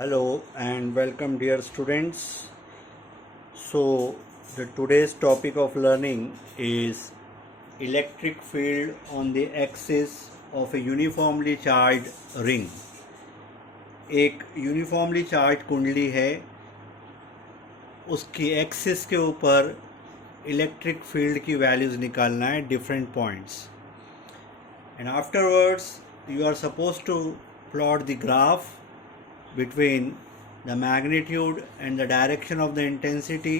Hello and welcome, dear students. So, the today's topic of learning is electric field on the axis of a uniformly charged ring. एक uniformly charge कुंडली है, उसकी axis के ऊपर electric field की values निकालना है different points, and afterwards you are suppose to plot the graph between the magnitude and the direction of the intensity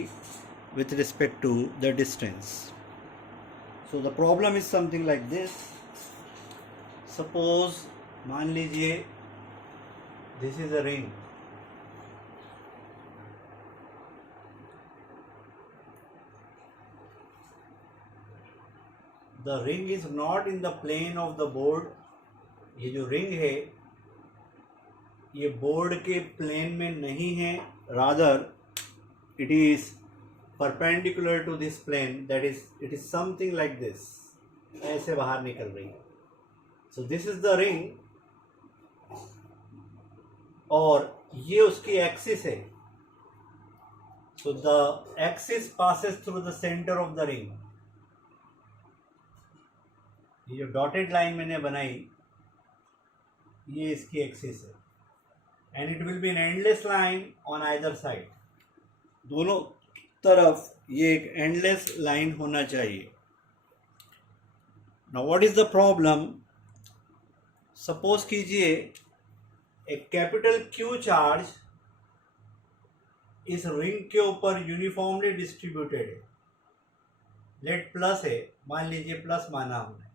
with respect to the distance. So the problem is something like this. Suppose मान लीजिए this is a ring. The ring is not in the plane of the board. ये जो ring है ये board के plane में नहीं है, rather it is perpendicular to this plane, that is it is something like this, ऐसे बाहर निकल रही है. So this is the ring और ये उसकी एक्सिस है. So the axis passes through the centre of the ring. ये जो डॉटेड लाइन मैंने बनाई ये इसकी एक्सिस है, and it will be an endless line on either side. दोनों तरफ ये एक endless line होना चाहिए. Now what is the problem? Suppose कीजिए एक कैपिटल Q चार्ज इस रिंग के ऊपर यूनिफॉर्मली डिस्ट्रीब्यूटेड है. लेट प्लस है, मान लीजिए प्लस माना हमने.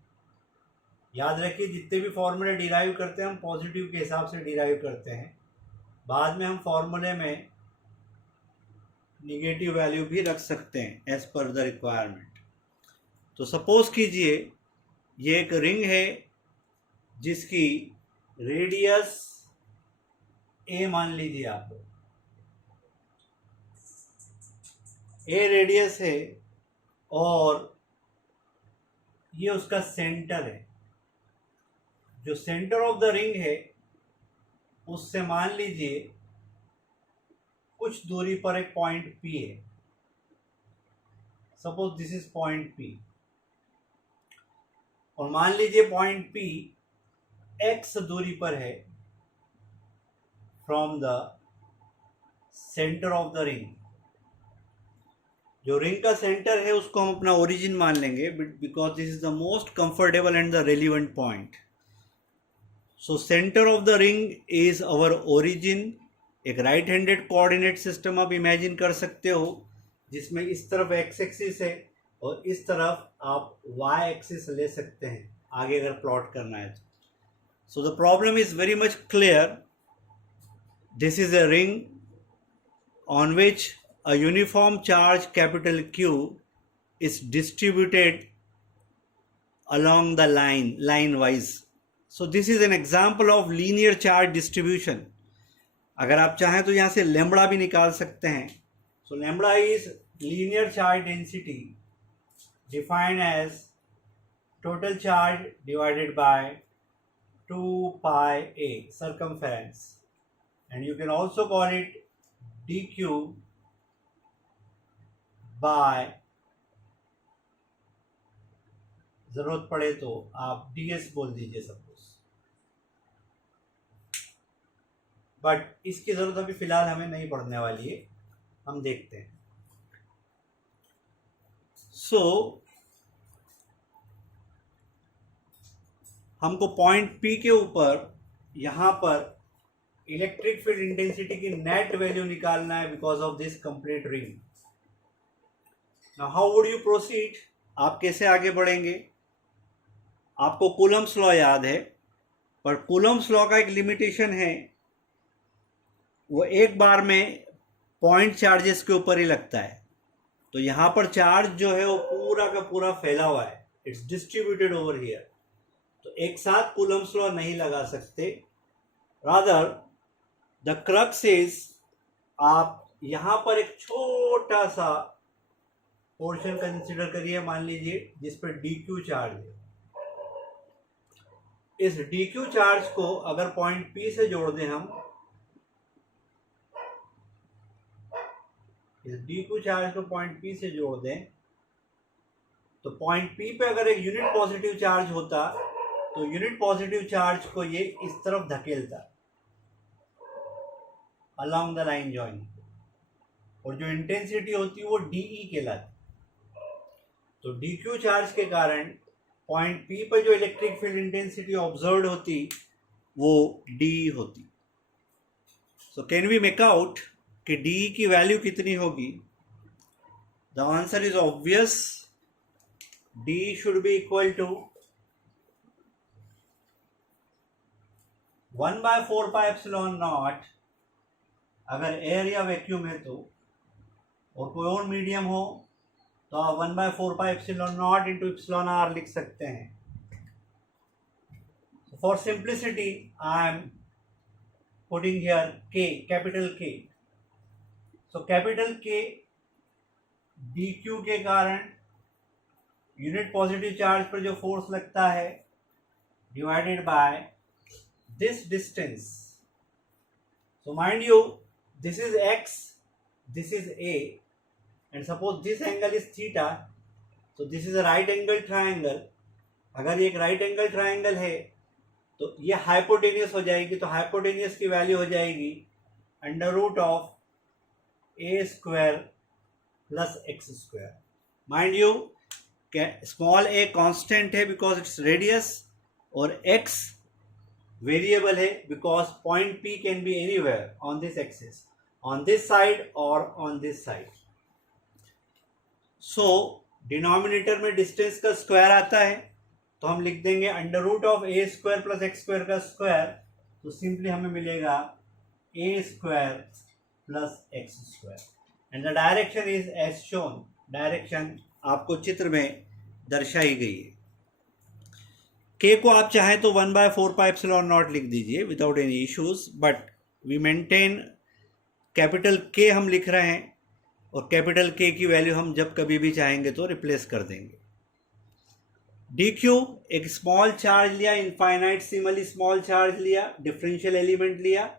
याद रखिए जितने भी फॉर्मूले डिराइव करते हैं हम पॉजिटिव के हिसाब से डिराइव करते हैं. बाद में हम फॉर्मूले में निगेटिव वैल्यू भी रख सकते हैं एज पर द रिक्वायरमेंट. तो सपोज कीजिए ये एक रिंग है जिसकी रेडियस ए मान लीजिए आप, ए रेडियस है और ये उसका सेंटर है. जो सेंटर ऑफ द रिंग है उससे मान लीजिए कुछ दूरी पर एक पॉइंट P है. Suppose this is point P और मान लीजिए पॉइंट P x दूरी पर है from the centre of the ring. जो रिंग का सेंटर है उसको हम अपना ओरिजिन मान लेंगे because this is the most comfortable and the relevant point. So centre of the ring is our origin. एक राइट हैंडेड कोऑर्डिनेट सिस्टम आप इमेजिन कर सकते हो जिसमें इस तरफ एक्स एक्सिस है और इस तरफ आप वाई एक्सिस ले सकते हैं आगे अगर प्लॉट करना है. So the problem is very much clear. This is a ring on which a uniform charge capital Q is distributed along the line wise. So this is an example of linear charge distribution. अगर आप चाहें तो यहाँ से lambda भी निकाल सकते हैं. So lambda is linear charge density defined as total charge divided by 2 pi a circumference, and you can also call it dq by, जरूरत पड़े तो आप ds बोल दीजिए सपोज, बट इसकी जरूरत अभी फिलहाल हमें नहीं पड़ने वाली है, हम देखते हैं. सो हमको पॉइंट P के ऊपर यहां पर इलेक्ट्रिक फील्ड इंटेंसिटी की नेट वैल्यू निकालना है because of this complete ring. Now how would you proceed? आप कैसे आगे बढ़ेंगे? आपको कूलम्स लॉ याद है, पर कूलम्स लॉ का एक लिमिटेशन है, वो एक बार में पॉइंट चार्जेस के ऊपर ही लगता है. तो यहाँ पर चार्ज जो है वो पूरा का पूरा फैला हुआ है, इट्स डिस्ट्रीब्यूटेड ओवर हियर. तो एक साथ कूलम्स लॉ नहीं लगा सकते. रादर द क्रक्स इज, आप यहाँ पर एक छोटा सा पोर्शन कंसिडर करिए, मान लीजिए जिस पर dq चार्ज है. इस dq चार्ज को अगर पॉइंट P से जोड़ दें हम इस डी क्यू चार्ज को पॉइंट पी से जोड़ दें, तो पॉइंट पी पे अगर एक यूनिट पॉजिटिव चार्ज होता तो यूनिट पॉजिटिव चार्ज को ये इस तरफ धकेलता अलोंग द लाइन जॉइनिंग, और जो इंटेंसिटी होती है वो डीई कहलाती। तो डी क्यू चार्ज के कारण पॉइंट पी पर जो इलेक्ट्रिक फील्ड इंटेंसिटी ऑब्जर्व होती वो डीई होती। So can we make out कि डीई की वैल्यू कितनी होगी? The answer is obvious, D should be equal to 1/4πε0 अगर एयर या वैक्यूम है तो, और कोई और मीडियम हो तो आप 1/4πε0 इंटू εr लिख सकते हैं। For simplicity I am putting here k, capital K। So capital K D Q के कारण यूनिट पॉजिटिव चार्ज पर जो फोर्स लगता है divided by this distance. So mind you this is x, this is a, and suppose this angle is theta, so this is a right angle triangle। अगर ये एक right angle triangle है तो ये हाइपोटेनियस हो जाएगी, तो हाइपोटेनियस की वैल्यू हो जाएगी √a² plus x²। Mind you small a constant है बिकॉज इट्स रेडियस, और x वेरिएबल है because point P can be anywhere on this axis, on this side or on this side। so denominator में distance का square आता है तो हम लिख देंगे √a² प्लस x² का स्क्वायर, तो सिंपली हमें मिलेगा a² plus x², and the direction is as shown. Direction आपको चित्र में दर्शाई गई है। k को आप चाहें तो 1/4πε0 लिख दीजिए without any issues, but we maintain capital K हम लिख रहे हैं, और कैपिटल K की वैल्यू हम जब कभी भी चाहेंगे तो रिप्लेस कर देंगे। डी क्यू एक स्मॉल चार्ज लिया, इनफाइनाइटसिमली स्मॉल चार्ज लिया, डिफरेंशियल एलिमेंट लिया,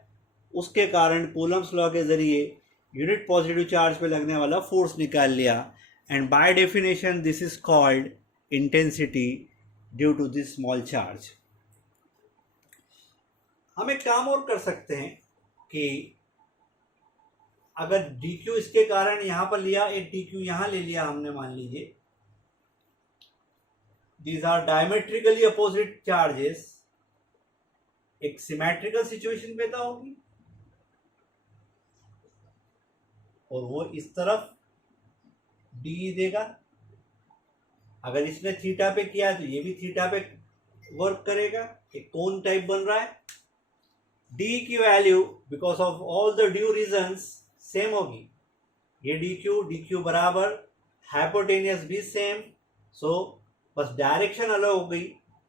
उसके कारण कूलम्स लॉ के जरिए यूनिट पॉजिटिव चार्ज पे लगने वाला फोर्स निकाल लिया, and by definition this is called intensity due to this small charge. हम एक काम और कर सकते हैं कि अगर डी क्यू इसके कारण यहां पर लिया, एक डी क्यू यहां ले लिया हमने, मान लीजिए these are diametrically opposite charges, एक सिमेट्रिकल सिचुएशन पैदा होगी, और वो इस तरफ डी देगा। अगर इसने थीटा पे किया तो ये भी थीटा पे वर्क करेगा, एक कोन टाइप बन रहा है। डी की value because of all the due reasons same होगी, ये डी क्यू बराबर, हाइपोटेनियस भी सेम, सो बस डायरेक्शन अलग हो गई,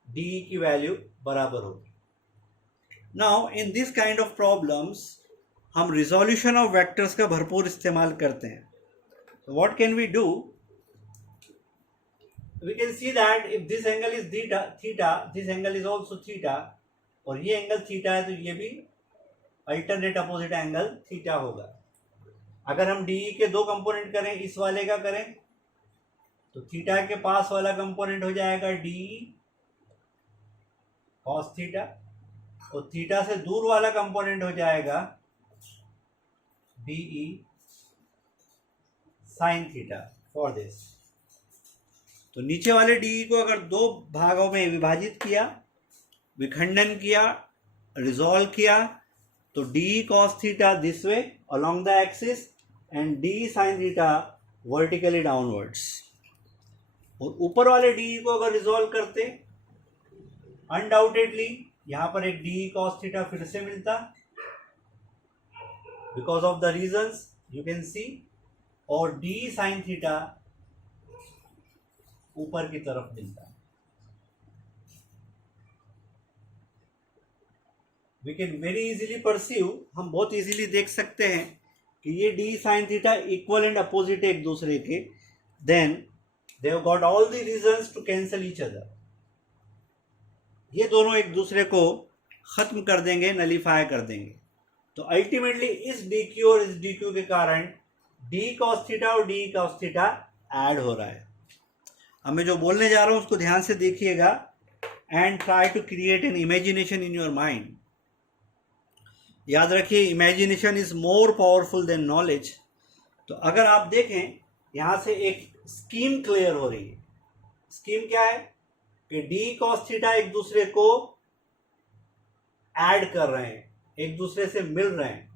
डी की वैल्यू बराबर होगी। Now in this kind of problems हम रिजोल्यूशन ऑफ वेक्टर्स का भरपूर इस्तेमाल करते हैं। So what can we do? We can see that if this angle is theta, this angle is also theta, और ये एंगल थीटा है तो ये भी अल्टरनेट अपोजिट एंगल थीटा होगा। अगर हम डी के दो कंपोनेंट करें, इस वाले का करें, तो थीटा के पास वाला कंपोनेंट हो जाएगा डी कॉस थीटा, और थीटा से दूर वाला कंपोनेंट हो जाएगा d e sine theta for this. तो नीचे वाले डी को अगर दो भागों में विभाजित किया, विखंडन किया, रिजॉल्व किया, तो D cos theta this way along the axis and D sine theta vertically downwards. और ऊपर वाले डी को अगर रिजॉल्व करते, अनडाउटेडली यहां पर एक डी कॉस थीटा फिर से मिलता because of the reasons you can see, और डी साइन थीटा ऊपर की तरफ मिलता। We can very easily perceive, हम बहुत इजीली देख सकते हैं कि ये d sine theta equal and opposite है एक दूसरे के, then they have got all the reasons to cancel each other. ये दोनों एक दूसरे को खत्म कर देंगे, नलीफाई कर देंगे। तो अल्टीमेटली इस डी क्यू और इस डी क्यू के कारण डी कॉस थीटा और डी कॉस थीटा ऐड हो रहा है। अब मैं जो बोलने जा रहा हूं उसको ध्यान से देखिएगा and try to create an imagination in your mind. याद रखिए, imagination is more powerful than knowledge. तो अगर आप देखें, यहां से एक स्कीम क्लियर हो रही है। स्कीम क्या है कि डी कॉस थीटा एक दूसरे को ऐड कर रहे हैं, एक दूसरे से मिल रहे हैं,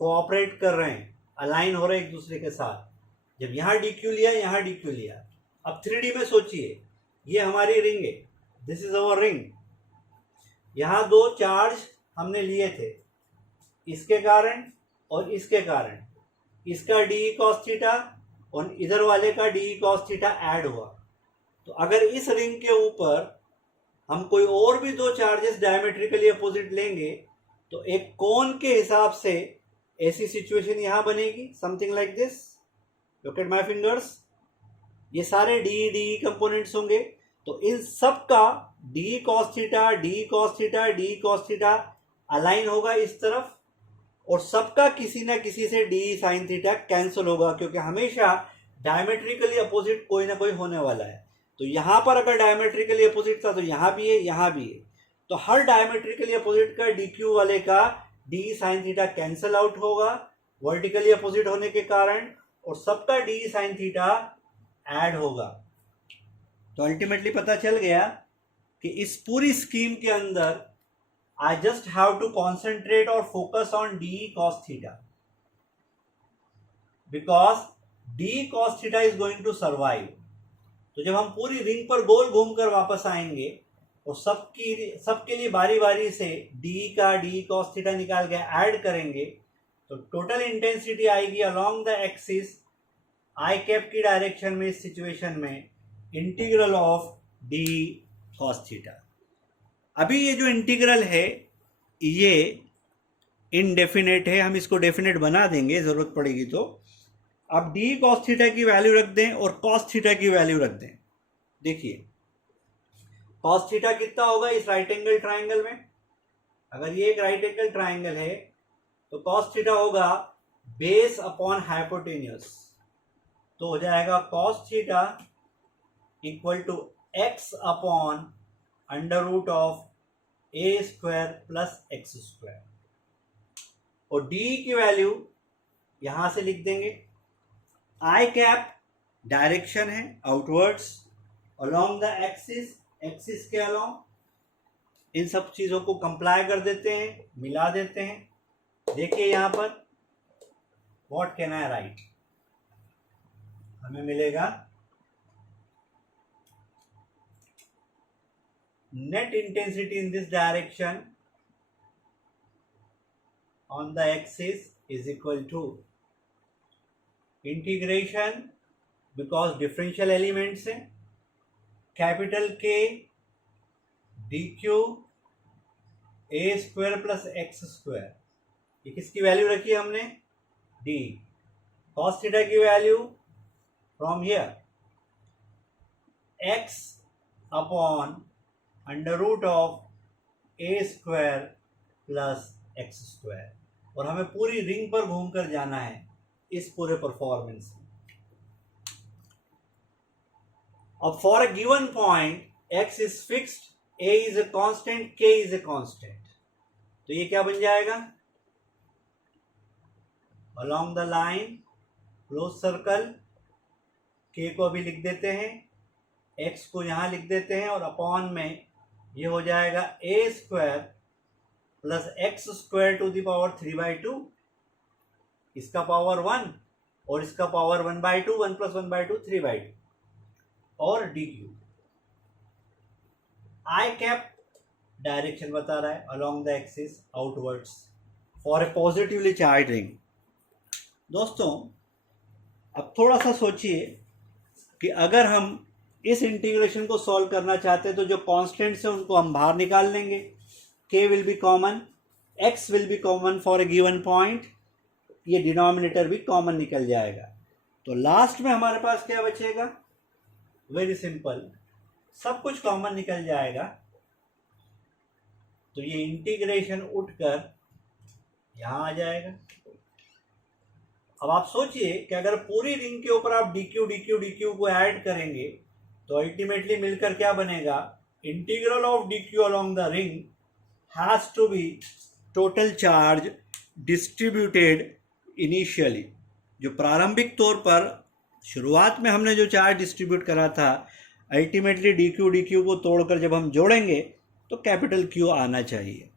कोऑपरेट कर रहे हैं, अलाइन हो रहे हैं एक दूसरे के साथ। जब यहां डी क्यू लिया, यहां डी क्यू लिया। अब 3D में सोचिए, ये हमारी रिंग है, दिस इज अवर रिंग। यहां दो चार्ज हमने लिए थे, इसके कारण और इसके कारण। इसका डी कॉस थीटा और इधर वाले का डी कॉस थीटा ऐड हुआ। तो अगर इस रिंग के ऊपर हम कोई और भी दो चार्जेस डायमेट्रिकली अपोजिट लेंगे तो एक कोन के हिसाब से ऐसी सिचुएशन यहां बनेगी, something like this. Look at my fingers, ये सारे डी डी कंपोनेंट्स होंगे। तो इन सब का D cos theta, D cos theta, D cos theta align होगा इस तरफ, और सबका किसी ना किसी से डी साइन थीटा कैंसिल होगा, क्योंकि हमेशा डायमेट्रिकली अपोजिट कोई ना कोई होने वाला है। तो यहां पर अगर डायमेट्रिकली अपोजिट था तो यहां भी है, यहां भी है। तो हर डायमेट्रिकली अपोजिट का डी क्यू वाले का D sine theta cancel out होगा वर्टिकली अपोजिट होने के कारण, और सबका डी साइन थीटा ऐड होगा। तो अल्टीमेटली पता चल गया कि इस पूरी स्कीम के अंदर I just have to concentrate or focus on d cos theta, because d cos theta is going to survive. तो जब हम पूरी रिंग पर गोल घूमकर वापस आएंगे और सबके लिए बारी बारी से d का d cos theta निकाल के ऐड करेंगे, तो टोटल इंटेंसिटी आएगी along the axis I cap की डायरेक्शन में। इस सिचुएशन में integral of d cos theta। अभी ये जो इंटीग्रल है ये इनडेफिनेट है, हम इसको डेफिनेट बना देंगे ज़रूरत पड़ेगी तो। अब डी कॉस थीटा की वैल्यू रख दें और कॉस थीटा की वैल्यू रख दें। देखिए कॉस थीटा कितना होगा इस राइट एंगल ट्राइंगल में। अगर ये एक राइट एंगल ट्राइंगल है तो कॉस थीटा होगा बेस अपॉन हाइपोटेन्यूस, तो हो जाएगा cos theta equal to x upon under root of a square plus x square. और डी की वैल्यू यहां से लिख देंगे। आई कैप डायरेक्शन है outwards along the axis, axis के अलोंग। इन सब चीजों को कंप्लाई कर देते हैं, मिला देते हैं। देखिए यहां पर व्हाट कैन आई राइट, हमें मिलेगा net intensity in this direction on the axis is equal to integration, because differential elements है, capital K dq a square plus x square. ये किसकी वैल्यू रखी है हमने, d। cos थीटा की value from here x upon under root of a square plus x square. और हमें पूरी रिंग पर घूमकर जाना है इस पूरे परफॉर्मेंस में। अब for a given point x is fixed, a is a constant, k is a constant. तो ये क्या बन जाएगा, along the line close circle, k को अभी लिख देते हैं, x को यहां लिख देते हैं, और अपॉन में ये हो जाएगा a square plus x square to the power 3/2, इसका पावर 1 और इसका पावर 1/2, 1 + 1/2 3/2, और डी क्यू। आई कैप डायरेक्शन बता रहा है along the axis outwards for a positively charge ring. दोस्तों अब थोड़ा सा सोचिए कि अगर हम इस इंटीग्रेशन को सॉल्व करना चाहते हैं तो जो कॉन्स्टेंट्स हैं उनको हम बाहर निकाल लेंगे। k will be common, x will be common for a given point, ये डिनोमिनेटर भी कॉमन निकल जाएगा। तो लास्ट में हमारे पास क्या बचेगा, वेरी सिंपल, सब कुछ कॉमन निकल जाएगा। तो ये इंटीग्रेशन उठकर यहां आ जाएगा। अब आप सोचिए कि अगर पूरी रिंग के ऊपर आप dq को ऐड करेंगे तो अल्टीमेटली मिलकर क्या बनेगा, integral of dq along the ring has to be total charge distributed initially. जो प्रारंभिक तौर पर शुरुआत में हमने जो चार्ज डिस्ट्रीब्यूट करा था, अल्टीमेटली dq को तोड़कर जब हम जोड़ेंगे तो कैपिटल Q आना चाहिए।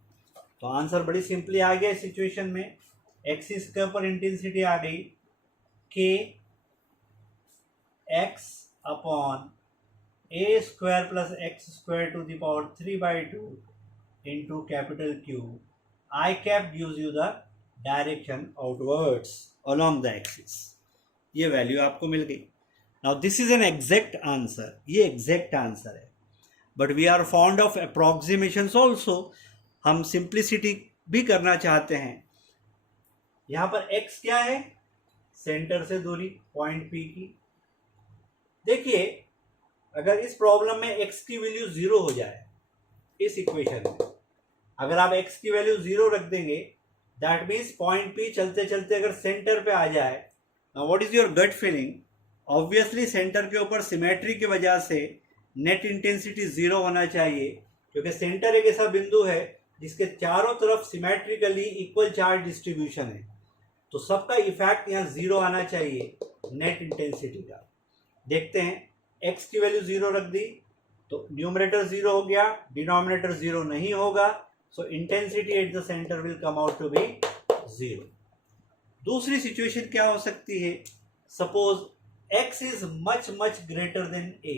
तो आंसर बड़ी सिंपली आ गया इस सिचुएशन में। एक्सिस के ऊपर इंटेंसिटी आ गई k x upon a square plus x square to the power 3/2 into capital Q। I cap gives you the direction outwards along the axis। ये वैल्यू आपको मिल गई। Now this is an exact answer, ये exact answer है, but we are fond of approximations also. हम simplicity भी करना चाहते हैं। यहाँ पर x क्या है, सेंटर से दूरी पॉइंट P की। देखिए अगर इस प्रॉब्लम में x की वैल्यू 0 हो जाए, इस इक्वेशन में अगर आप x की वैल्यू 0 रख देंगे, दैट मीन्स पॉइंट P चलते चलते अगर सेंटर पे आ जाए, now what is your gut feeling? Obviously centre के ऊपर सिमेट्री की वजह से नेट इंटेंसिटी 0 होना चाहिए, क्योंकि सेंटर एक ऐसा बिंदु है जिसके चारों तरफ सिमेट्रिकली इक्वल चार्ज डिस्ट्रीब्यूशन है। तो सबका इफेक्ट यहाँ 0 आना चाहिए नेट इंटेंसिटी का। देखते हैं, x की वैल्यू 0 रख दी तो न्यूमरेटर 0 हो गया, डिनोमिनेटर 0 नहीं होगा, so intensity at the centre will come out to be 0। दूसरी सिचुएशन क्या हो सकती है? Suppose x is much much greater than a,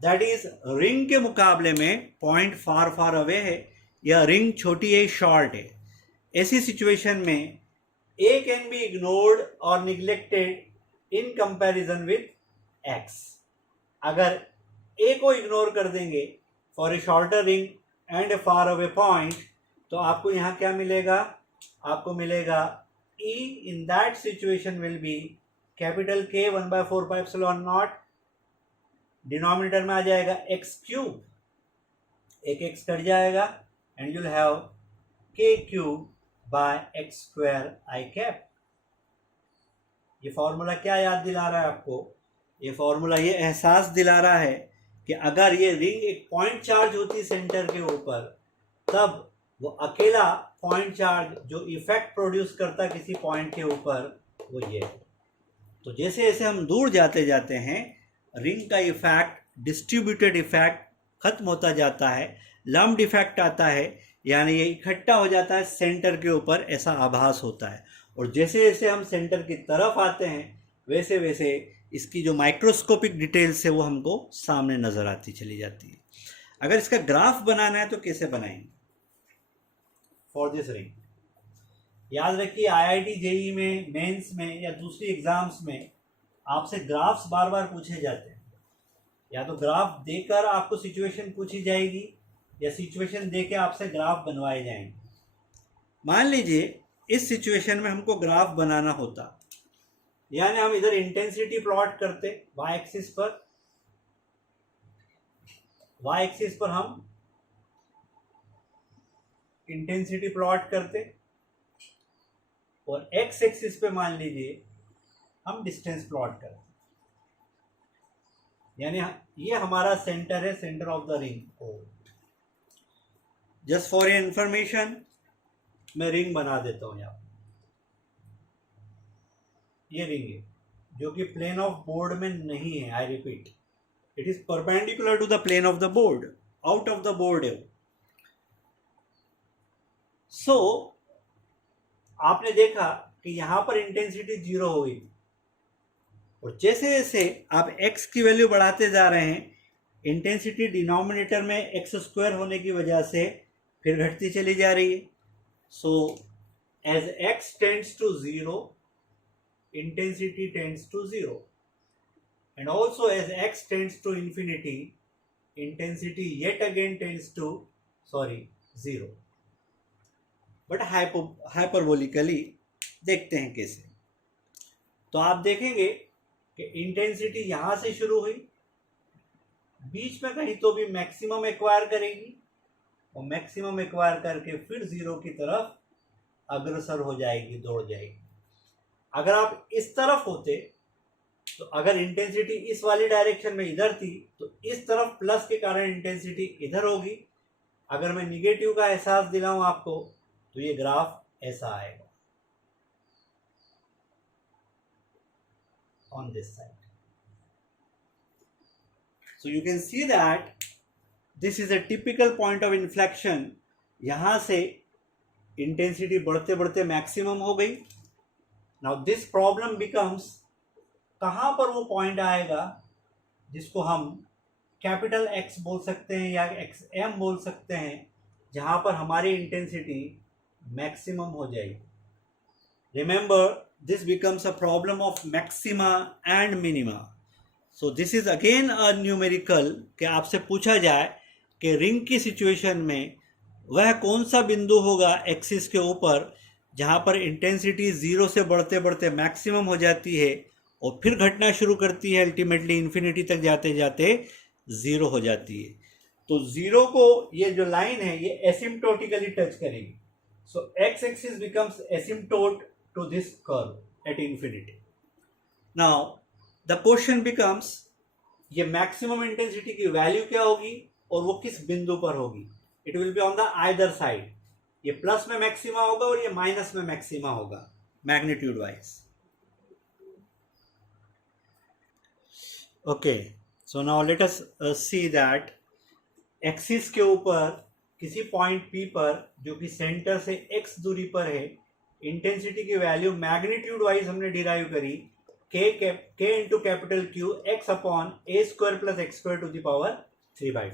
that is ring के मुकाबले में पॉइंट फार फार अवे है, या रिंग छोटी है, शॉर्ट है। ऐसी सिचुएशन में a कैन बी इग्नोर्ड और neglected in comparison with x। अगर a को इग्नोर कर देंगे for a shorter ring and a far away point, तो आपको यहाँ क्या मिलेगा? आपको मिलेगा E in that situation will be capital K 1/4πε0, denominator में आ जाएगा x क्यूब, एक x कट जाएगा and you'll have k cube by x square I cap. ये फॉर्मूला क्या याद दिला रहा है आपको? ये फॉर्मूला ये एहसास दिला रहा है कि अगर ये रिंग एक पॉइंट चार्ज होती सेंटर के ऊपर, तब वो अकेला पॉइंट चार्ज जो इफेक्ट प्रोड्यूस करता किसी पॉइंट के ऊपर, वो ये है। तो जैसे जैसे हम दूर जाते जाते हैं, रिंग का इफेक्ट, डिस्ट्रीब्यूटेड इफेक्ट खत्म होता जाता है, लम्प्ड इफेक्ट आता है, यानी ये इकट्ठा हो जाता है सेंटर के ऊपर, ऐसा आभास होता है। और जैसे जैसे हम सेंटर की तरफ आते हैं, वैसे वैसे इसकी जो माइक्रोस्कोपिक डिटेल्स है वो हमको सामने नज़र आती चली जाती है। अगर इसका ग्राफ बनाना है तो कैसे बनाएंगे फॉर दिस रिंग? याद रखिए, IIT JEE में, मेंस में या दूसरी एग्जाम्स में आपसे ग्राफ्स बार बार पूछे जाते हैं। या तो ग्राफ देकर आपको सिचुएशन पूछी जाएगी, या सिचुएशन देके आपसे ग्राफ बनवाए जाएंगे। मान लीजिए इस सिचुएशन में हमको ग्राफ बनाना होता, यानी हम इधर इंटेंसिटी प्लॉट करते y एक्सिस पर हम इंटेंसिटी प्लॉट करते, और x एक्सिस पे मान लीजिए हम डिस्टेंस प्लॉट करते। यानी ये हमारा सेंटर है, centre of the ring. Just for your information मैं रिंग बना देता हूं। यहाँ ये रिंग है जो कि प्लेन ऑफ बोर्ड में नहीं है। I repeat, it is perpendicular to the plane of the board, out of the board है। सो आपने देखा कि यहां पर इंटेंसिटी 0 हो गई, और जैसे जैसे आप x की वैल्यू बढ़ाते जा रहे हैं, इंटेंसिटी डिनोमिनेटर में x स्क्वायर होने की वजह से फिर घटती चली जा रही है। So as x tends to 0, intensity tends to 0, and also as x tends to infinity, intensity yet again tends to 0। But हाइपरबोलिकली देखते हैं कैसे। तो आप देखेंगे कि इंटेंसिटी यहां से शुरू हुई, बीच में कहीं तो भी मैक्सिमम एक्वायर करेगी, और मैक्सिमम एक्वायर करके फिर 0 की तरफ अग्रसर हो जाएगी, दौड़ जाएगी। अगर आप इस तरफ होते तो अगर इंटेंसिटी इस वाली डायरेक्शन में इधर थी तो इस तरफ प्लस के कारण इंटेंसिटी इधर होगी। अगर मैं निगेटिव का एहसास दिलाऊं आपको तो ये ग्राफ ऐसा आएगा on this side. So you can see that this is a typical point of inflection. यहां से इंटेंसिटी बढ़ते बढ़ते मैक्सिमम हो गई। नाउ दिस प्रॉब्लम बिकम्स, कहां पर वो पॉइंट आएगा जिसको हम कैपिटल एक्स बोल सकते हैं या एक्स एम बोल सकते हैं, जहां पर हमारी इंटेंसिटी मैक्सिमम हो जाएगी। Remember, this becomes a problem of maxima and minima. So this is again a numerical कि आपसे पूछा जाए कि रिंग की सिचुएशन में वह कौन सा बिंदु होगा एक्सिस के ऊपर जहां पर इंटेंसिटी जीरो से बढ़ते बढ़ते मैक्सिमम हो जाती है और फिर घटना शुरू करती है, अल्टीमेटली इन्फिनिटी तक जाते जाते जीरो हो जाती है। तो जीरो को ये जो लाइन है ये एसिम्प्टोटिकली टच करेगी। So X axis becomes asymptote to this curve at infinity. Now the question becomes, ये maximum intensity की वैल्यू क्या होगी और वो किस बिंदु पर होगी? It will be on the either side. ये प्लस में मैक्सिमा होगा और ये माइनस में मैक्सिमा होगा magnitude wise. Okay, so now let us see that axis के ऊपर किसी पॉइंट P पर जो कि सेंटर से x दूरी पर है, इंटेंसिटी की वैल्यू मैग्नीट्यूड वाइज हमने डिराइव करी k into capital Q x upon a square plus x square to the power 3/2.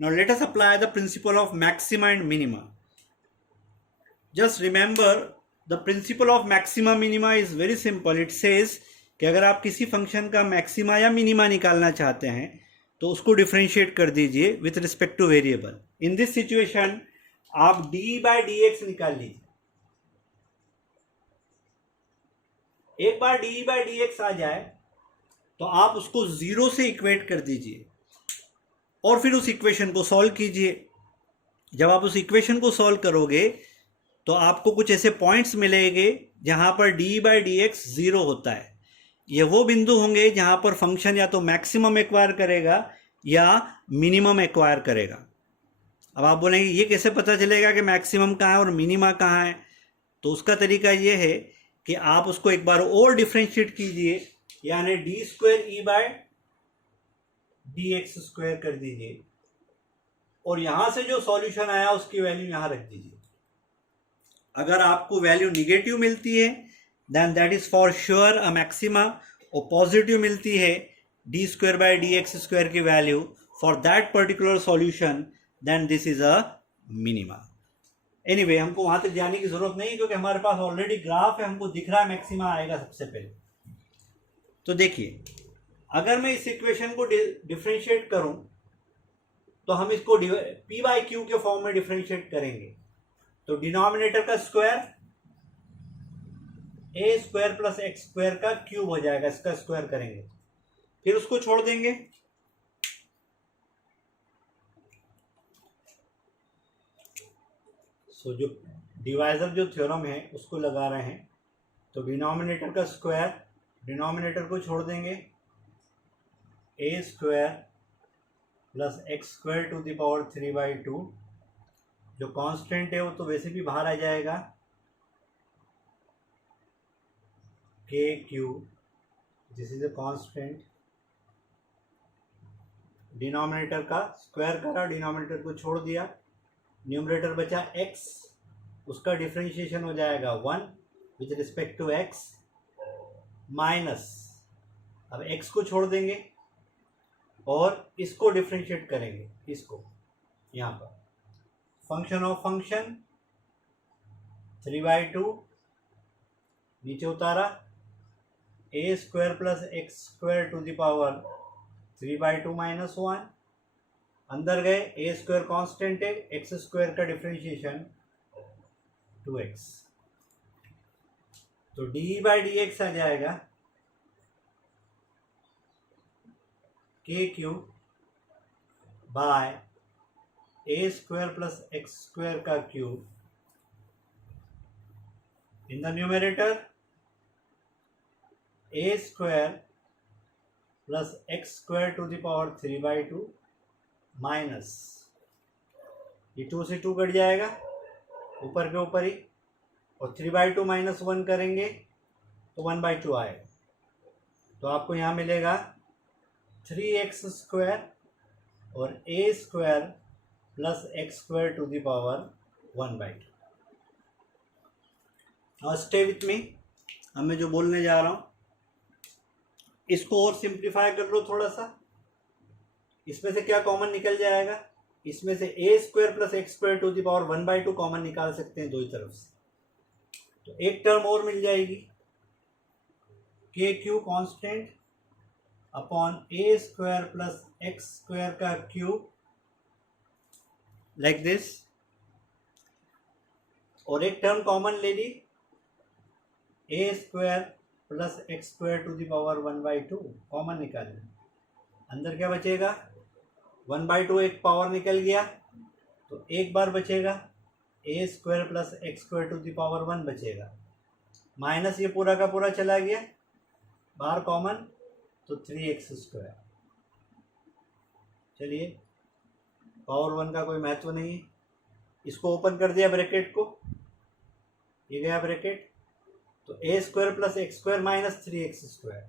Now let us apply the principle of maxima and minima. Just remember, the principle of maxima minima is very simple. It says कि अगर आप किसी function का maxima या minima निकालना चाहते हैं तो उसको डिफरेंशिएट कर दीजिए with respect two variable. In this situation आप d/dx निकाल लीजिए। एक बार d/dx आ जाए तो आप उसको जीरो से इक्वेट कर दीजिए और फिर उस इक्वेशन को सॉल्व कीजिए। जब आप उस इक्वेशन को सॉल्व करोगे तो आपको कुछ ऐसे पॉइंट्स मिलेंगे जहां पर d/dx जीरो होता है। ये वो बिंदु होंगे जहां पर फंक्शन या तो मैक्सिमम एक्वायर करेगा या मिनिमम एक्वायर करेगा। अब आप बोलेंगे ये कैसे पता चलेगा कि मैक्सिमम कहाँ है और मिनिमा कहाँ है? तो उसका तरीका ये है कि आप उसको एक बार और डिफरेंशिएट कीजिए, यानी d²e/dx² कर दीजिए और यहां से जो सॉल्यूशन आया उसकी वैल्यू यहां रख दीजिए। अगर आपको वैल्यू निगेटिव मिलती है then that is for sure a maxima, और पॉजिटिव मिलती है d²/dx² की value for that particular solution, then this is a minima. Anyway, हमको वहां तक जाने की जरूरत नहीं क्योंकि हमारे पास ऑलरेडी ग्राफ है, हमको दिख रहा है मैक्सिमा आएगा सबसे पहले। तो देखिए, अगर मैं इस इक्वेशन को डिफरेंशिएट करूं तो हम इसको p/q के फॉर्म में डिफरेंशिएट करेंगे। तो डिनोमिनेटर का स्क्वायर a² प्लस x² का क्यूब हो जाएगा, इसका स्क्वायर करेंगे, फिर उसको छोड़ देंगे। सो जो डिवाइजर जो थ्योरम है उसको लगा रहे हैं, तो डिनोमिनेटर का स्क्वायर, डिनोमिनेटर को छोड़ देंगे, a² plus x² to the power 3/2। जो कांस्टेंट है वो तो वैसे भी बाहर आ जाएगा, kq, this is a constant. Denominator का स्क्वायर करा, डिनोमिनेटर को छोड़ दिया, न्यूमरेटर बचा x, उसका डिफरेंशिएशन हो जाएगा 1 with respect to x minus, अब x को छोड़ देंगे और इसको डिफरेंशिएट करेंगे, इसको यहाँ पर फंक्शन ऑफ फंक्शन 3/2 नीचे उतारा, a² plus x² to the power 3/2 minus 1, अंदर गए, a² कांस्टेंट है, x² का डिफरेंशिएशन 2x, तो d/dx आ जाएगा kq bye a² plus x² का cube in the numerator a square plus x square to the power 3/2 minus, ये 2 से 2 cut जाएगा ऊपर के ऊपर ही, और 3/2 माइनस 1 करेंगे तो 1/2 आएगा। तो आपको यहाँ मिलेगा 3x स्क्वायर और a square plus x square to the power 1/2। और स्टे विथ मी, अब मैं जो बोलने जा रहा हूँ इसको और सिंप्लीफाई कर लो थोड़ा सा। इसमें से क्या कॉमन निकल जाएगा, इसमें से a square plus x square to the power 1/2 common निकाल सकते हैं दो ही तरफ से, तो एक टर्म और मिल जाएगी, k q constant upon a square plus x square का क्यूब, लाइक दिस। और एक टर्म कॉमन ले ली, a square plus x square to the power 1/2 common निकाल ली। अंदर क्या बचेगा, 1/2 एक पावर निकल गया तो एक बार बचेगा, a square plus x square to the power 1 बचेगा, माइनस ये पूरा का पूरा चला गया बाहर कॉमन, तो 3x स्क्वायर। चलिए, पावर 1 का कोई महत्व नहीं है, इसको ओपन कर दिया ब्रैकेट को, ये गया ब्रैकेट, तो a square plus x square minus 3x square.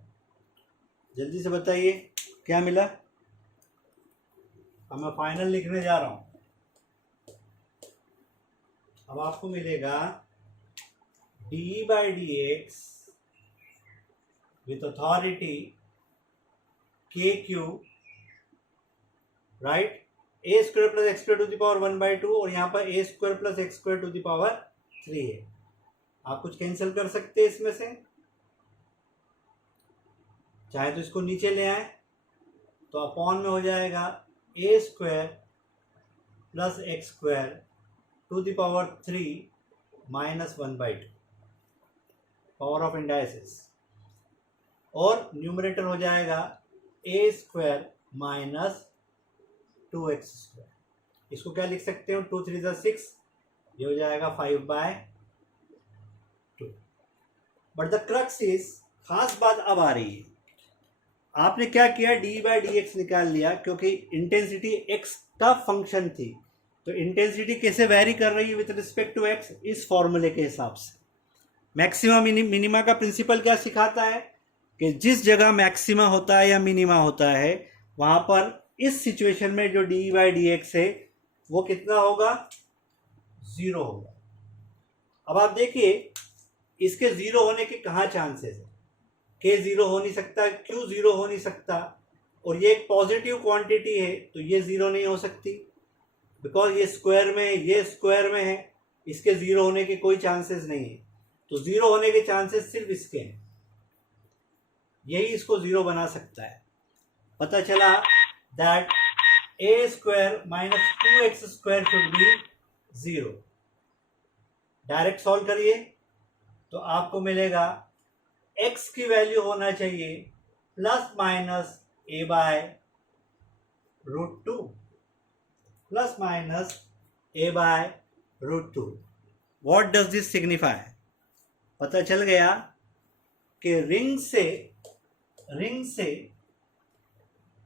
जल्दी से बताइए क्या मिला। अब मैं फाइनल लिखने जा रहा हूं। अब आपको मिलेगा d/dx with authority k q, right, a square plus x square to the power 1/2 और यहाँ पर a square plus x square to the power 3 है। आप कुछ कैंसिल कर सकते हैं इसमें से, चाहे तो इसको नीचे ले आए तो अपॉन में हो जाएगा a square plus x square to the power 3 minus 1/2 power of indices, और न्यूमरेटर हो जाएगा a square minus 2x square. इसको क्या लिख सकते हो, 2 3 6, ये हो जाएगा 5/2। बट द क्रक्स इज, खास बात अब आ रही है, आपने क्या किया, d/dx निकाल लिया, क्योंकि इंटेंसिटी x का फंक्शन थी, तो इंटेंसिटी कैसे वैरी कर रही है विथ रिस्पेक्ट टू x, इस फॉर्मूले के हिसाब से। मैक्सिमा मिनिमा का प्रिंसिपल क्या सिखाता है कि जिस जगह मैक्सिमा होता है या मिनिमा होता है वहां पर इस सिचुएशन में जो d/dx है वो कितना होगा, 0 होगा। अब आप देखिए इसके 0 होने के कहाँ चांसेस है, k 0 हो नहीं सकता, q 0 हो नहीं सकता, और ये एक पॉजिटिव क्वांटिटी है तो ये 0 नहीं हो सकती, बिकॉज ये स्क्वायर में है, ये स्क्वायर में है, इसके 0 होने के कोई चांसेस नहीं है। तो 0 होने के चांसेस सिर्फ इसके हैं, यही इसको 0 बना सकता है। पता चला that A square minus 2x square should be 0। Direct solve करिए तो आपको मिलेगा x की वैल्यू होना चाहिए plus minus a/√2, plus minus a/√2। What does this signify, पता चल गया कि रिंग से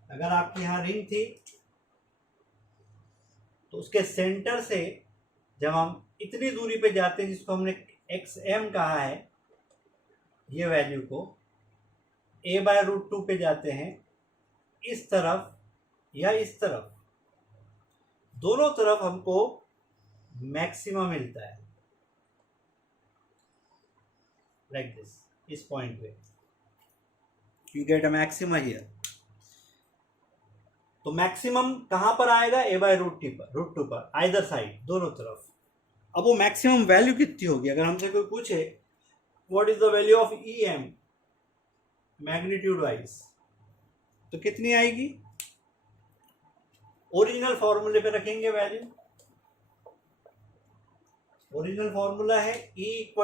अगर आपके यहाँ रिंग थी तो उसके सेंटर से जब हम इतनी दूरी पे जाते हैं जिसको हमने xm कहा है, ये वैल्यू को a/√2 पे जाते हैं, इस तरफ या इस तरफ, दोनों तरफ हमको मैक्सिमा मिलता है, लाइक दिस, इस पॉइंट पे you get a maxima here. तो मैक्सिमम कहां पर आएगा, a/√2 पर, आइदर साइड, दोनों तरफ। अब वो मैक्सिमम वैल्यू कितनी होगी, अगर हमसे कोई पूछे what is the value of em magnitude wise, तो कितनी आएगी, ओरिजिनल फॉर्मूले पे रखेंगे वैल्यू। ओरिजिनल फॉर्मूला है E =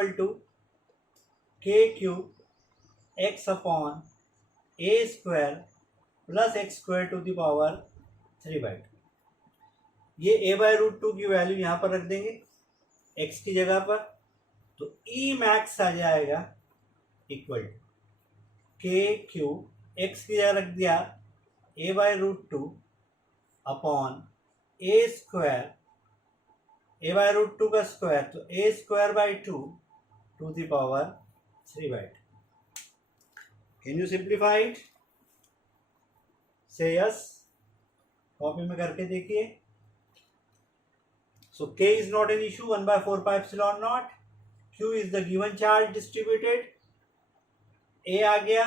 k³ x upon a square plus x square to the power 3/2। ये a/√2 की वैल्यू यहाँ पर रख देंगे x की जगह पर, तो E max आ जाएगा equal to k q x की जगह रख दिया a by root two upon a square, a by root two का स्क्वायर तो a square by two to the power 3/2. Can you simplify it? Say yes. Copy में करके देखिए. सो k is not an issue, 1/4 pi epsilon naught. q is the given charge distributed. a आ गया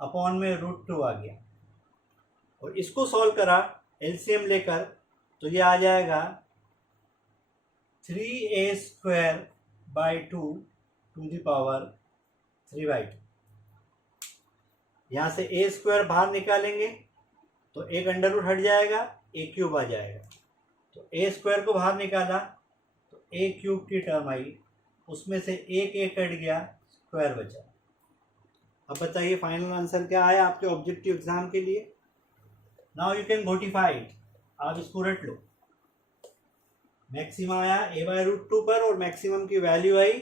upon में root two आ गया और इसको solve करा LCM लेकर तो ये आ जाएगा 3a square by two to the power 3/2. यहाँ से a स्क्वायर बाहर निकालेंगे तो एक अंडर रूट हट जाएगा, a क्यूब आ जाएगा. तो a स्क्वायर को बाहर निकाला तो a क्यूब की टर्म आई, उसमें से एक a कट गया, स्क्वायर बचा. अब बताइए फाइनल आंसर क्या आया आपके ऑब्जेक्टिव एग्जाम के लिए. Now you can notify it. आप इसको रट लो. मैक्सिमम आया a बाई रूट टू पर और मैक्सिमम की वैल्यू आई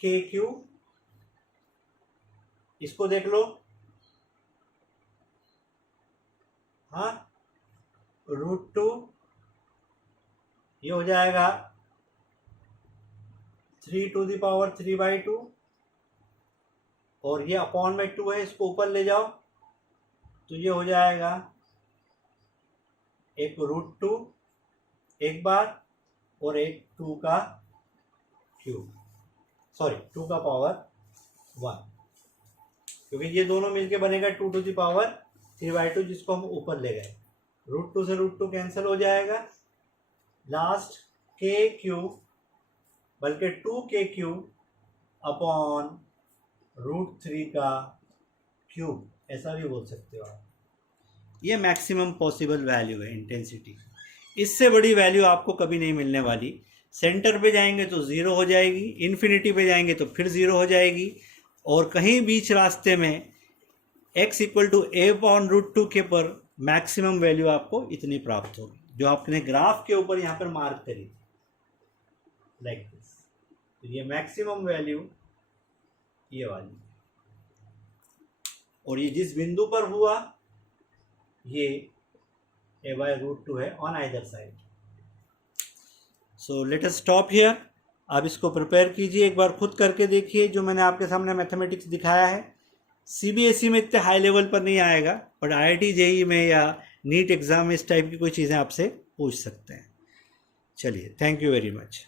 के क्यू. इसको देख लो. हाँ, रूट टू ये हो जाएगा 3 टू द पावर 3/2 और ये अपॉन में 2 है, इसको ऊपर ले जाओ तो ये हो जाएगा एक रूट टू एक बार और एक 2 का क्यूब, सॉरी 2 का पावर 1, क्योंकि ये दोनों मिलके बनेगा 2 टू द पावर 3/2 जिसको हम ऊपर ले गए. रूट टू से रूट टू कैंसिल हो जाएगा. लास्ट के क्यूब बल्कि 2k क्यूब अपॉन रूट 3 का क्यूब, ऐसा भी बोल सकते हो आप. ये मैक्सिमम पॉसिबल वैल्यू है इंटेंसिटी. इससे बड़ी वैल्यू आपको कभी नहीं मिलने वाली. सेंटर पे जाएंगे तो ज़ीरो हो जाएगी, इन्फिनिटी पे जाएंगे तो फिर ज़ीरो हो जाएगी और कहीं बीच रास्ते में x equal to a upon root two के पर मैक्सिमम वैल्यू आपको इतनी प्राप्त होगी जो आपने ग्राफ के ऊपर यहाँ पर मार्क करी थी, लाइक दिस. तो ये मैक्सिमम वैल्यू ये वाली और ये जिस बिंदु पर हुआ ये a बाय रूट टू है on either side. So let us stop here. आप इसको प्रिपेयर कीजिए, एक बार खुद करके देखिए. जो मैंने आपके सामने मैथमेटिक्स दिखाया है सीबीएसई में इतने हाई लेवल पर नहीं आएगा, बट आईआईटी जेईई में या नीट एग्ज़ाम में इस टाइप की कोई चीज़ें आपसे पूछ सकते हैं. चलिए, थैंक यू वेरी मच.